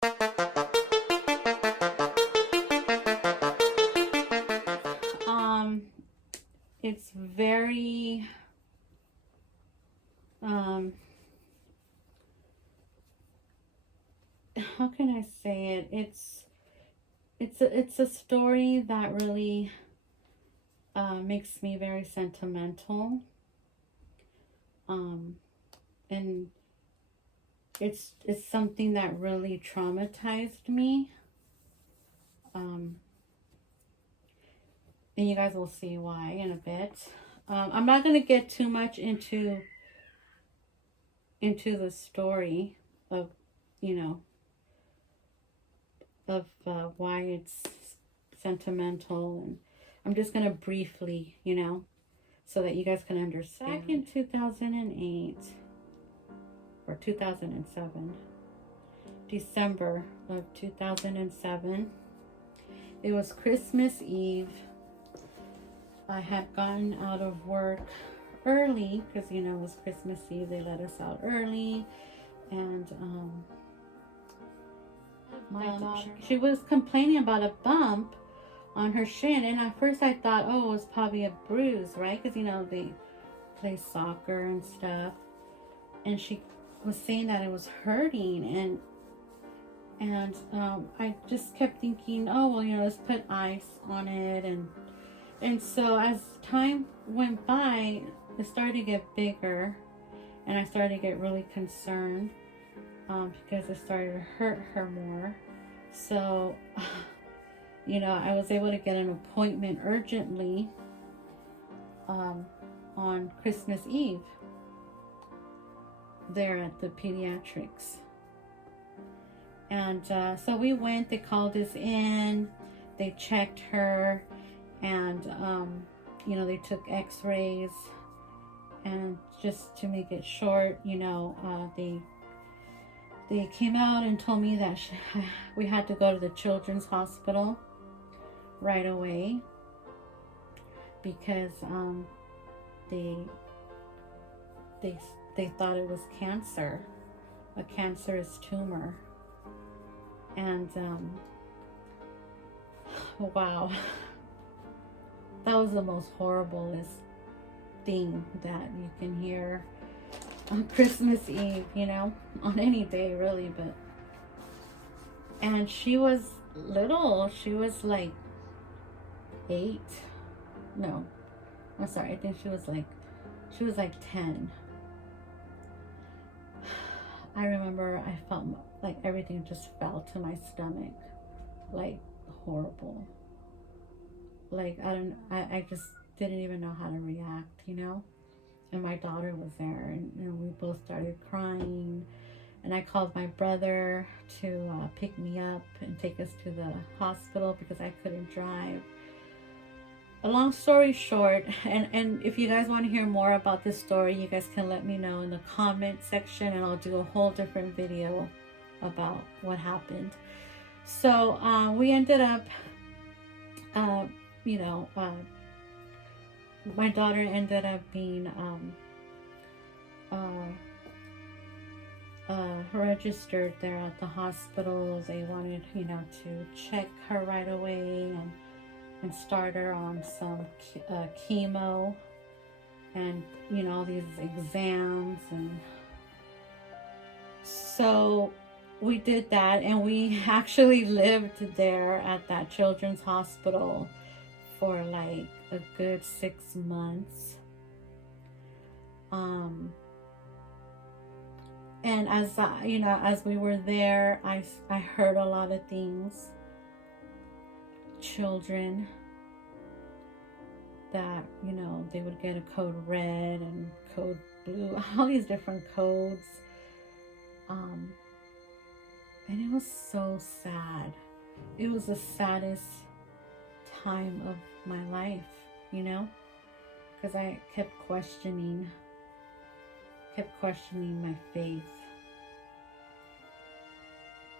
Um, it's very, um, how can I say it? It's a story that really makes me very sentimental. Um, and it's something that really traumatized me. Um, and you guys will see why in a bit. I'm not gonna get too much into the story of, you know, of why it's sentimental, and I'm just gonna briefly, so that you guys can understand. Back in 2008 or 2007, December of 2007, it was Christmas Eve. I had gotten out of work early because it was Christmas Eve. They let us out early, and my daughter, she was complaining about a bump on her shin, and at first I thought, oh, it was probably a bruise, right? Because they play soccer and stuff, and she was saying that it was hurting, and I just kept thinking, oh well, let's put ice on it, and so as time went by, it started to get bigger, and I started to get really concerned because it started to hurt her more. So, I was able to get an appointment urgently on Christmas Eve there at the pediatrics. And so we went, they called us in, they checked her, and, they took x-rays. And just to make it short, they came out and told me that we had to go to the children's hospital right away because they thought it was cancer, a cancerous tumor. And wow, that was the most horriblest thing that you can hear on Christmas Eve, on any day really. But and she was little, she was like 8. No, I'm sorry, I think she was like 10. I remember I felt like everything just fell to my stomach, like horrible. Like I just didn't even know how to react, And my daughter was there, and we both started crying. And I called my brother to pick me up and take us to the hospital because I couldn't drive. A long story short, and if you guys want to hear more about this story, you guys can let me know in the comment section, and I'll do a whole different video about what happened. So we ended up, my daughter ended up being registered there at the hospital. They wanted, to check her right away and start her on some chemo and, all these exams. And so we did that, and we actually lived there at that children's hospital for like a good 6 months. And as we were there, I heard a lot of things. Children that, they would get a code red and code blue, all these different codes. And it was so sad. It was the saddest time of my life, because I kept questioning my faith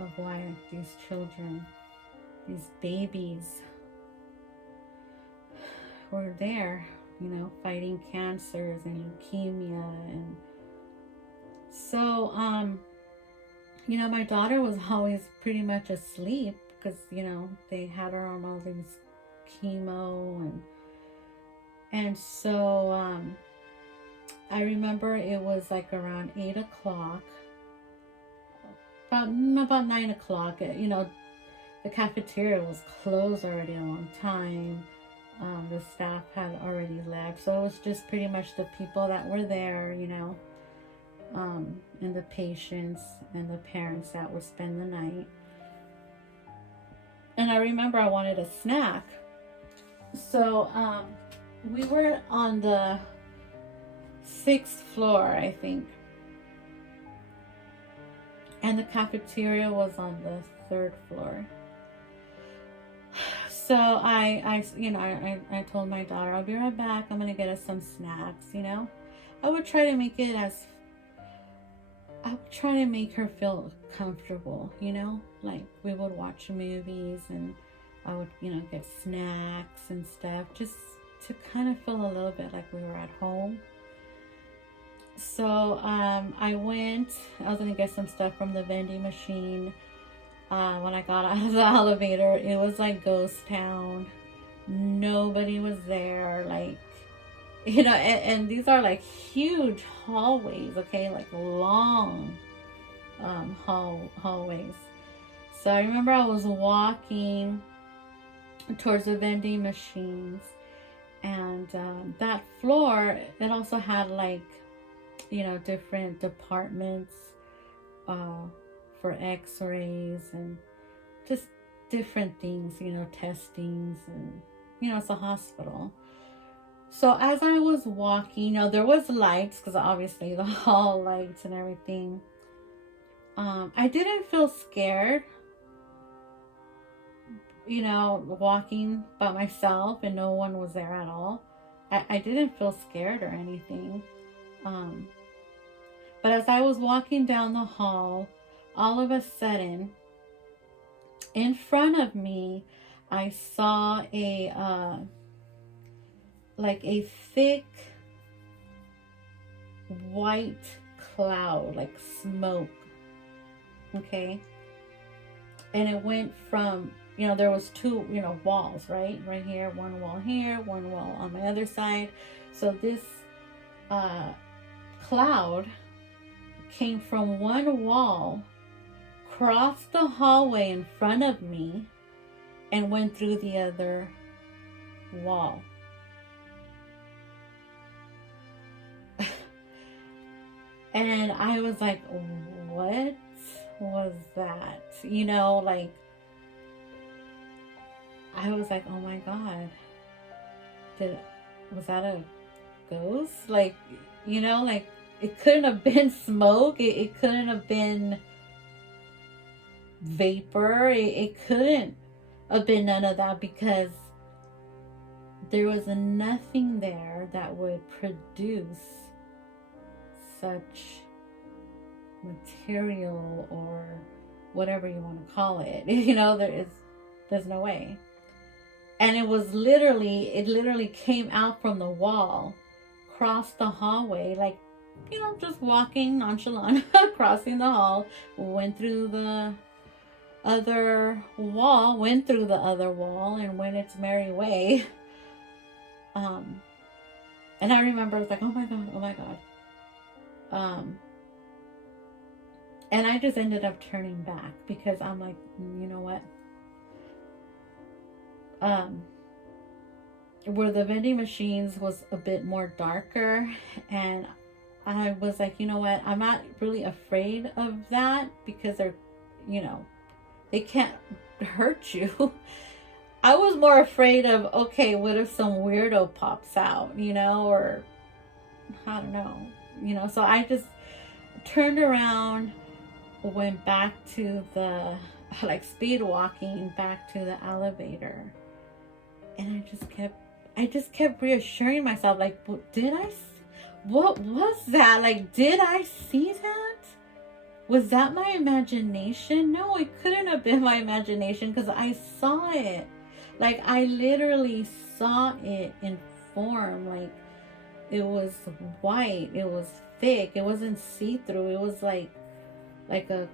of why these children, these babies, were there, fighting cancers and leukemia. And so you know, my daughter was always pretty much asleep because, you know, they had her on all these chemo, and so I remember it was like around 8 o'clock, about 9 o'clock. You know, the cafeteria was closed already a long time. The staff had already left, so it was just pretty much the people that were there, you know, and the patients and the parents that would spend the night. And I remember I wanted a snack, so we were on the 6th floor, I think, and the cafeteria was on the 3rd floor. So I told my daughter, I'll be right back. I'm gonna get us some snacks. You know, I would try to make her feel comfortable. You know, like we would watch movies and I would, you know, get snacks and stuff just to kind of feel a little bit like we were at home. So I was gonna get some stuff from the vending machine. When I got out of the elevator, it was like ghost town. Nobody was there. Like, you know, and these are like huge hallways, okay, like long hallways. So I remember I was walking towards the vending machines, and that floor, it also had like, you know, different departments for x-rays and just different things, you know, testings, and, you know, it's a hospital. So as I was walking, you know, there was lights, because obviously the hall lights and everything. I didn't feel scared, you know, walking by myself and no one was there at all. I didn't feel scared or anything. But as I was walking down the hall, all of a sudden, in front of me, I saw like a thick white cloud, like smoke. Okay. And it went from, you know, there was two, you know, walls, right here, one wall here, one wall on my other side. So this cloud came from one wall, crossed the hallway in front of me, and went through the other wall. And I was like, what was that? You know, like, I was like, oh my God, was that a ghost? Like, you know, like, it couldn't have been smoke. It couldn't have been vapor. It couldn't have been none of that, because there was nothing there that would produce such material, or whatever you want to call it. You know, there's no way. And it literally came out from the wall, crossed the hallway, like, you know, just walking nonchalant, crossing the hall, went through the other wall, and went its merry way. And I remember I was like, oh my God. And I just ended up turning back, because I'm like, you know what? Where the vending machines was a bit more darker, and I was like, you know what? I'm not really afraid of that, because they're, you know, they can't hurt you. I was more afraid of, okay, what if some weirdo pops out, you know, or I don't know, you know. So I just turned around, went back to the, like, speed walking back to the elevator, and I just kept reassuring myself, like, what was that? Like, did I see that? Was that my imagination? No, it couldn't have been my imagination, because I saw it. Like, I literally saw it in form. Like, it was white. It was thick. It wasn't see-through. It was like a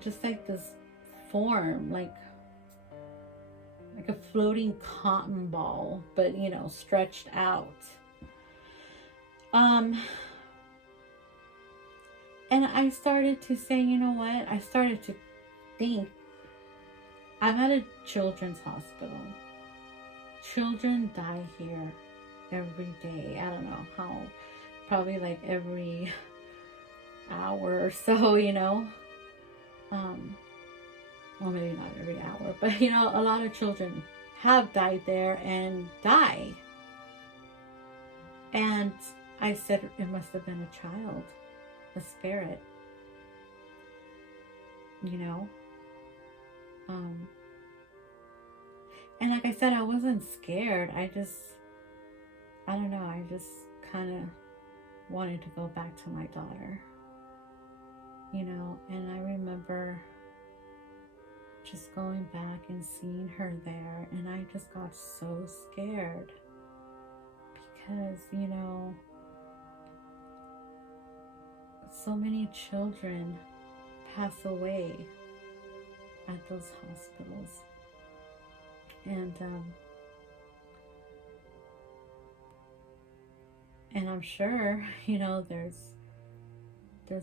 just like this form, like a floating cotton ball, but stretched out. And I started to say, you know what? I started to think, I'm at a children's hospital. Children die here every day. I don't know how, probably like every hour or so, well, maybe not every hour, but a lot of children have died there and die. And I said, it must have been a child, a spirit, and like I said, I wasn't scared. I don't know, I just kind of wanted to go back to my daughter, and I remember just going back and seeing her there, and I just got so scared because, so many children pass away at those hospitals. And I'm sure, there's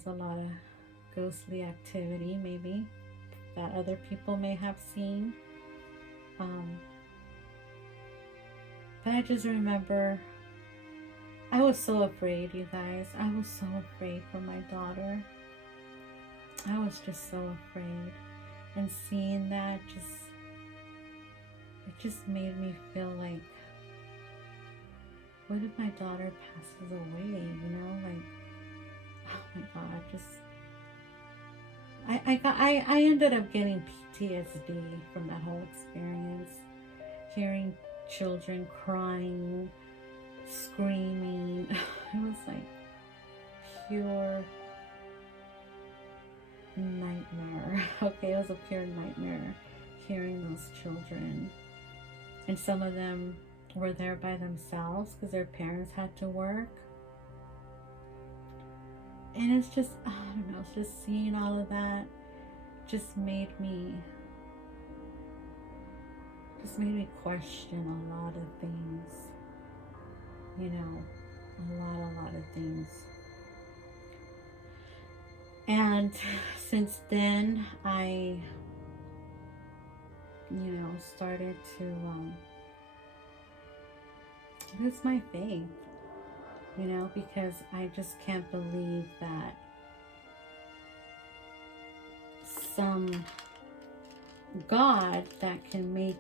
a lot of ghostly activity maybe that other people may have seen. But I just remember I was so afraid, you guys. I was so afraid for my daughter. I was just so afraid. And seeing that it just made me feel like, what if my daughter passes away, like, oh my God, I ended up getting PTSD from that whole experience. Hearing children crying, screaming. It was like pure nightmare. Okay, it was a pure nightmare hearing those children. And some of them were there by themselves because their parents had to work. And it's just, I don't know, it's just seeing all of that just made me question a lot of things. A lot of things. And since then, I, started to lose my faith, because I just can't believe that some God that can make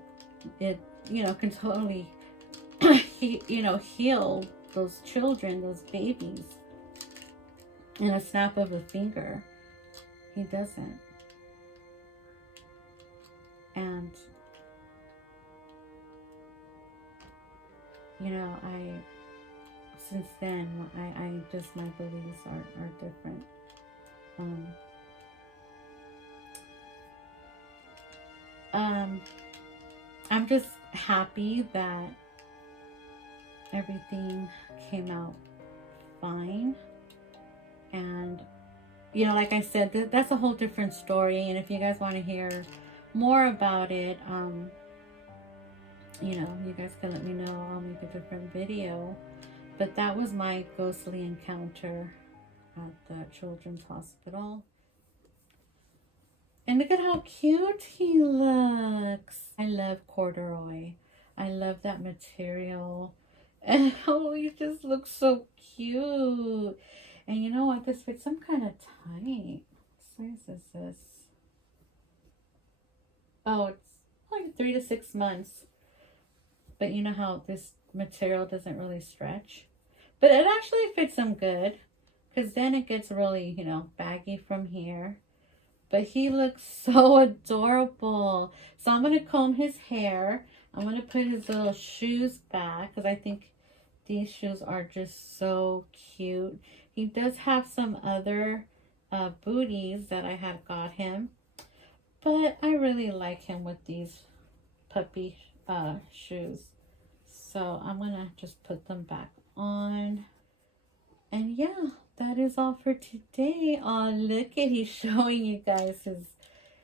it, can totally, heal those children, those babies, in a snap of a finger. He doesn't. And, since then, I just, my beliefs are different. I'm just happy that everything came out fine. And, like I said, that's a whole different story. And if you guys want to hear more about it, you guys can let me know. I'll make a different video. But that was my ghostly encounter at the children's hospital. And look at how cute he looks. I love corduroy. I love that material. And oh, he just looks so cute. And you know what? This fits some kind of tight. What size is this? Oh, it's like 3 to 6 months. But you know how this material doesn't really stretch? But it actually fits him good. Because then it gets really, baggy from here. But he looks so adorable. So I'm going to comb his hair. I'm going to put his little shoes back. Because I think these shoes are just so cute. He does have some other booties that I had got him. But I really like him with these puppy shoes. So I'm going to just put them back on. And yeah, that is all for today. Oh, look at, he's showing you guys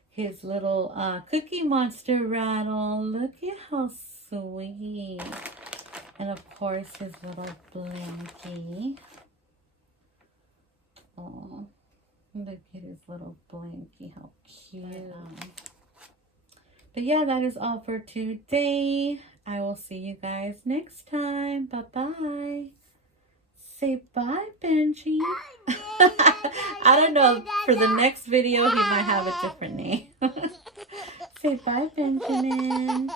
his little Cookie Monster rattle. Look at how sweet. And of course, his little blankie. Oh, look at his little blankie. How cute. But yeah, that is all for today. I will see you guys next time. Bye-bye. Say bye, Benji. I don't know. For the next video, he might have a different name. Say bye, Benjamin.